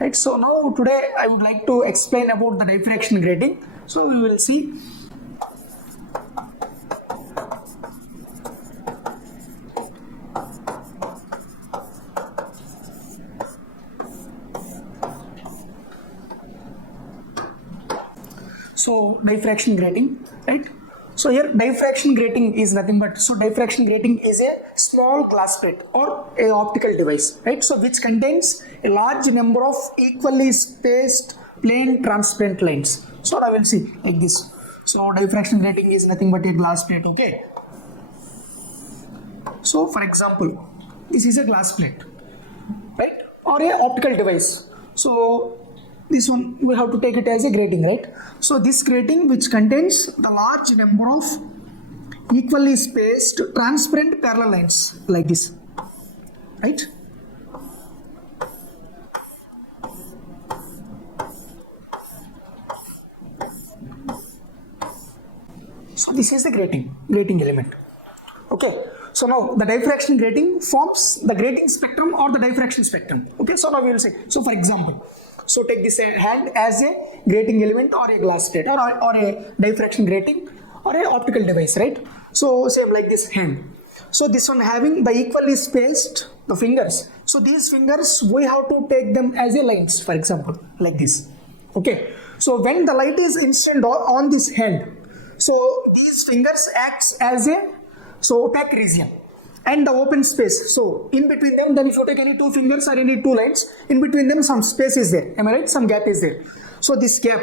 Right, so now today I would like to explain about the diffraction grating. So we will see. So diffraction grating, right? So here diffraction grating is nothing but, so diffraction grating is a small glass plate or a optical device, right? So which contains a large number of equally spaced plane transparent lines. So I will see like this. So diffraction grating is nothing but a glass plate, okay? So for example, this is a glass plate, right? Or a optical device. So this one we have to take it as a grating, right? So this grating which contains the large number of equally spaced transparent parallel lines like this, right? So this is the grating element, okay? So now the diffraction grating forms the grating spectrum or the diffraction spectrum, okay? So now we will say, so for example, so take this hand as a grating element or a glass plate or a diffraction grating or a optical device, right? So same like this hand. So this one having the equally spaced the fingers. So these fingers we have to take them as a lines, for example, like this, okay? So when the light is incident on this hand, so these fingers acts as a opaque region and the open space. So in between them, then if you take any two fingers or any two lines, in between them some space is there, am I right? Some gap is there. So this gap,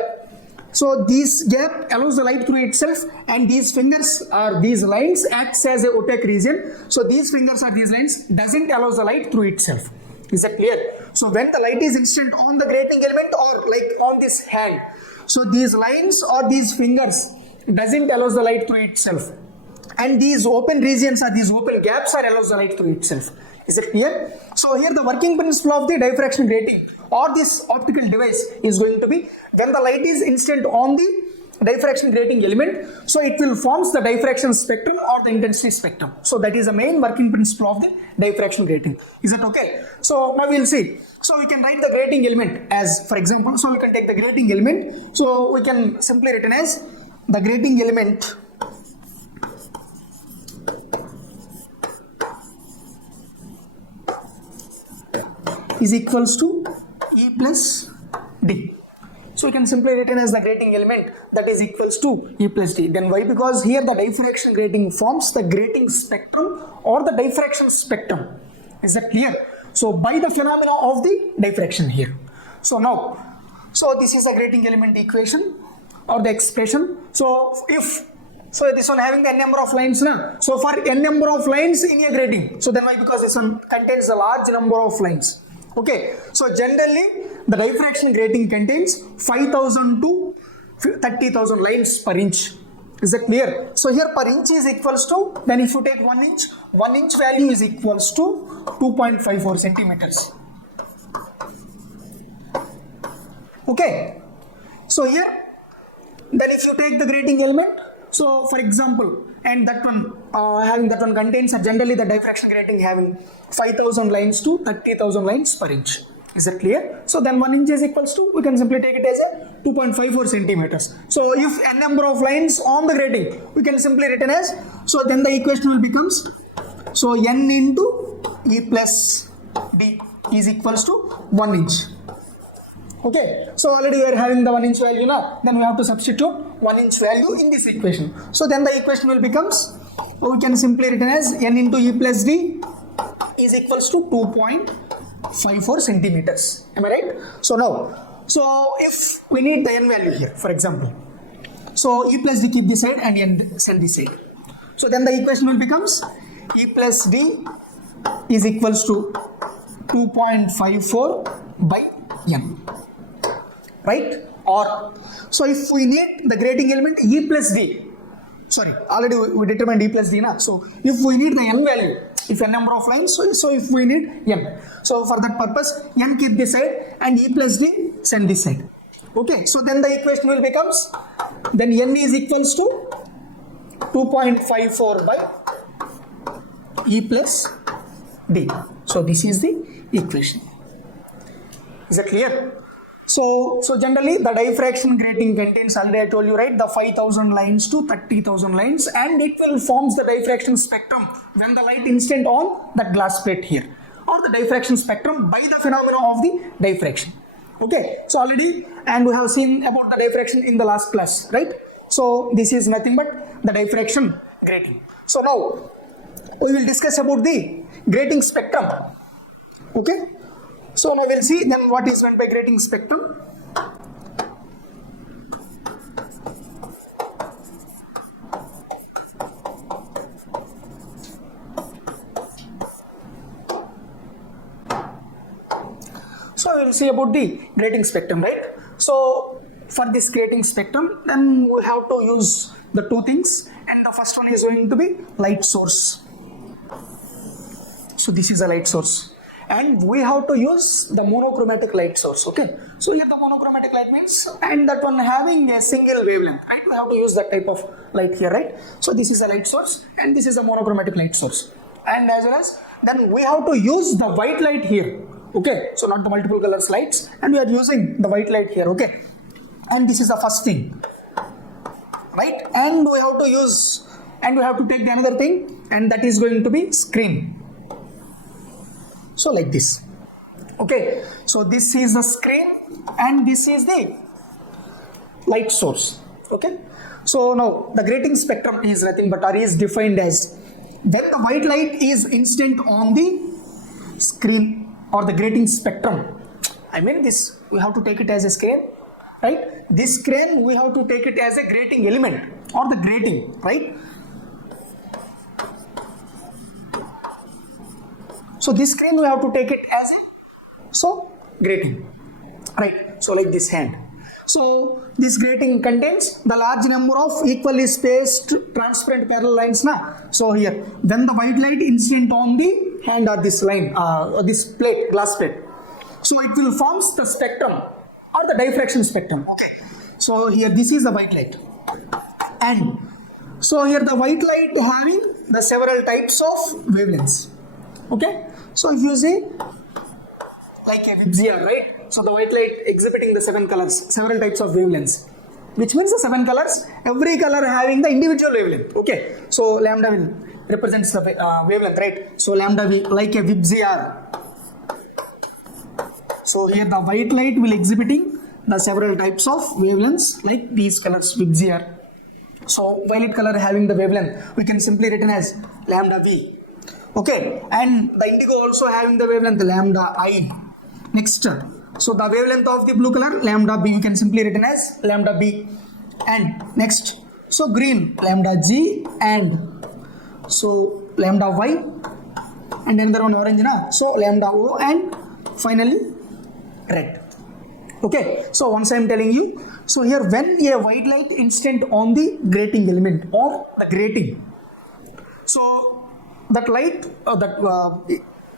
so this gap allows the light through itself, and these fingers or these lines acts as a opaque region. So these fingers or these lines doesn't allow the light through itself. Is that clear? So when the light is incident on the grating element or like on this hand, so these lines or these fingers doesn't allow the light through itself, and these open regions or these open gaps are allows the light through itself. Is it clear? So here the working principle of the diffraction grating or this optical device is going to be, when the light is incident on the diffraction grating element, so it will forms the diffraction spectrum or the intensity spectrum. So that is the main working principle of the diffraction grating. Is it okay? So now we will see. So we can write the grating element as, for example, so we can take the grating element. So we can simply written as the grating element is equals to E plus D. So we can simply written as the grating element that is equals to E plus D. Then why? Because here the diffraction grating forms the grating spectrum or the diffraction spectrum. Is that clear? So by the phenomena of the diffraction here. So now, so this is the grating element equation or the expression. So if, so this one having the n number of lines now. So for n number of lines in a grating, so then why? Because this one contains a large number of lines. Okay, so generally the diffraction grating contains 5,000 to 30,000 lines per inch. Is that clear? So here per inch is equals to, then if you take 1 inch value is equals to 2.54 centimeters. Okay, so here then if you take the grating element, so for example, and that one having that one contains generally the diffraction grating having 5,000 lines to 30,000 lines per inch. Is that clear? So then 1 inch is equals to, we can simply take it as a 2.54 centimeters. So if n number of lines on the grating, we can simply written as, so then the equation will becomes, so n into E plus D is equals to 1 inch. Okay, so already we are having the 1 inch value now, then we have to substitute 1 inch value in this equation. So then the equation will becomes, we can simply written as n into E plus D is equals to 2.54 centimeters. Am I right? So now, so if we need the n value here, for example, so E plus D keep this side and n send this side. So then the equation will becomes E plus D is equals to 2.54 by n. Right? Or, so if we need the grating element E plus D, sorry, already we determined E plus D now. So if we need the n value, if n number of lines, so if we need n, so for that purpose n keep this side and E plus D send this side. Okay, so then the equation will becomes, then n is equals to 2.54 by E plus D. So this is the equation. Is it clear? So generally the diffraction grating contains, already I told you, right, the 5,000 lines to 30,000 lines, and it will forms the diffraction spectrum when the light incident on that glass plate here, or the diffraction spectrum by the phenomena of the diffraction. Okay, so already, and we have seen about the diffraction in the last class, right? So this is nothing but the diffraction grating. So now we will discuss about the grating spectrum. Okay, so now we'll see then what is meant by grating spectrum. So we will see about the grating spectrum, right? So for this grating spectrum, then we have to use the two things, and the first one is going to be light source. So this is a light source, and we have to use the monochromatic light source. Okay, so here the monochromatic light means, and that one having a single wavelength, right? We have to use that type of light here, right? So this is a light source, and this is a monochromatic light source, and as well as then we have to use the white light here. Okay, so not the multiple colors lights, and we are using the white light here. Okay, and this is the first thing, right? And we have to use, and we have to take the another thing, and that is going to be screen. So like this. Okay, so this is the screen, and this is the light source. Okay, so now the grating spectrum is nothing but, or is defined as, when the white light is incident on the screen or the grating spectrum. I mean, this we have to take it as a screen, right? This screen we have to take it as a grating element or the grating, right? So this screen we have to take it as a grating, right? So like this hand. So this grating contains the large number of equally spaced transparent parallel lines. So here, when the white light incident on the hand or this line, or this plate, glass plate, so it will forms the spectrum or the diffraction spectrum. Okay, so here this is the white light, and so here the white light having the several types of wavelengths. Okay, so if you see like a VIBGR, right? So the white light exhibiting the 7 colors, several types of wavelengths, which means the 7 colors, every color having the individual wavelength. Okay, so lambda will represents the wavelength, right? So lambda will like a VIBGR. So here the white light will exhibiting the several types of wavelengths like these colors VIBGR. So violet color having the wavelength, we can simply written as lambda V. Okay, and the indigo also having the wavelength lambda I. Next, so the wavelength of the blue color lambda B, you can simply written as lambda B. And next, so green lambda G, and so lambda Y, and another one orange, so lambda O, and finally red. Okay, so once I am telling you, so here when a white light incident on the grating element or the grating, so that light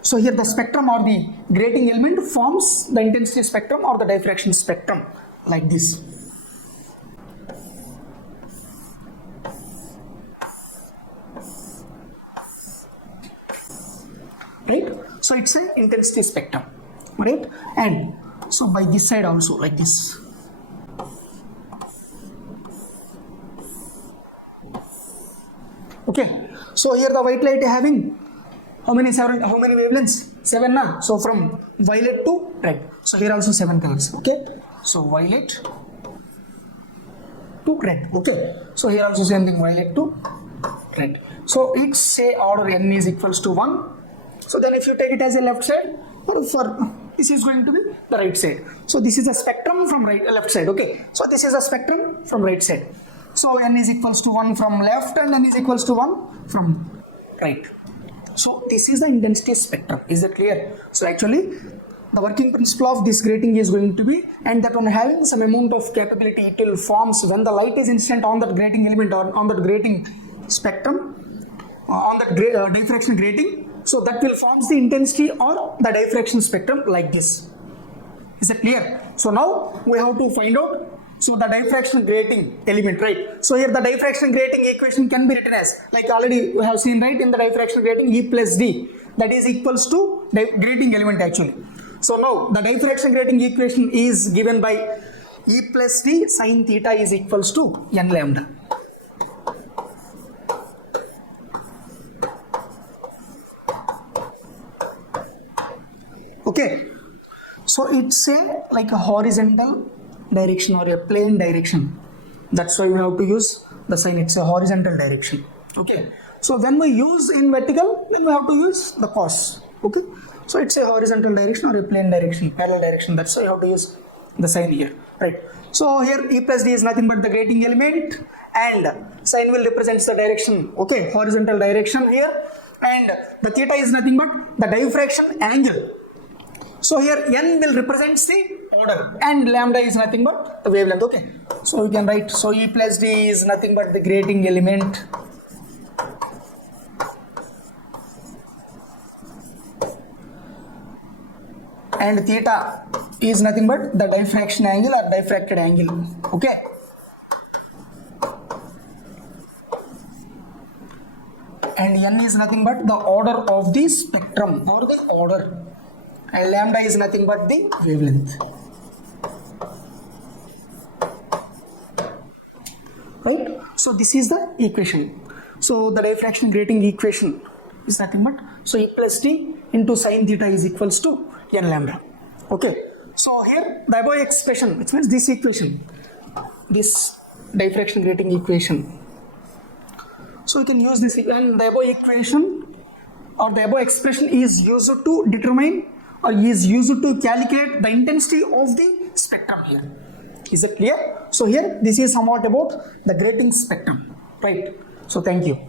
so here the spectrum or the grating element forms the intensity spectrum or the diffraction spectrum like this. Right, so it's an intensity spectrum, right? And so by this side also like this. Okay, so here the white light having how many wavelengths? 7 now. So from violet to red. So here also 7 colors. Okay, so violet to red. Okay, so here also same thing, violet to red. So it's say order n is equals to 1. So then if you take it as a left side, or for this is going to be the right side. So this is a spectrum from left side. Okay, so this is a spectrum from right side. So n is equals to 1 from left and n is equals to 1 from right. So this is the intensity spectrum. Is that clear? So actually the working principle of this grating is going to be, and that one having some amount of capability, it will forms when the light is incident on that grating element or on that grating spectrum, on that diffraction grating. So that will forms the intensity or the diffraction spectrum like this. Is that clear? So now we have to find out. So the diffraction grating element, right? So here the diffraction grating equation can be written as, like already we have seen, right? In the diffraction grating, E plus D, that is equals to grating element actually. So now the diffraction grating equation is given by E plus D sin theta is equals to n lambda. Okay, so it's a like a horizontal direction or a plane direction. That's why we have to use the sign. It's a horizontal direction. Okay, so when we use in vertical, then we have to use the cos. Okay, so it's a horizontal direction or a plane direction, parallel direction. That's why you have to use the sign here, right? So here E plus D is nothing but the grating element, and sign will represents the direction. Okay, horizontal direction here, and the theta is nothing but the diffraction angle. So here n will represents the order, and lambda is nothing but the wavelength. Okay, so we can write, so E plus D is nothing but the grating element, and theta is nothing but the diffraction angle or diffracted angle. Okay, and n is nothing but the order of the spectrum or the order, and lambda is nothing but the wavelength. Right? So this is the equation. So the diffraction grating equation is nothing but, so E plus D into sin theta is equals to n lambda. Okay, so here the above expression, which means this equation, this diffraction grating equation, so we can use this, and the above equation or the above expression is used to determine or is used to calculate the intensity of the spectrum here. Is it clear? So here this is somewhat about the grating spectrum, right? So thank you.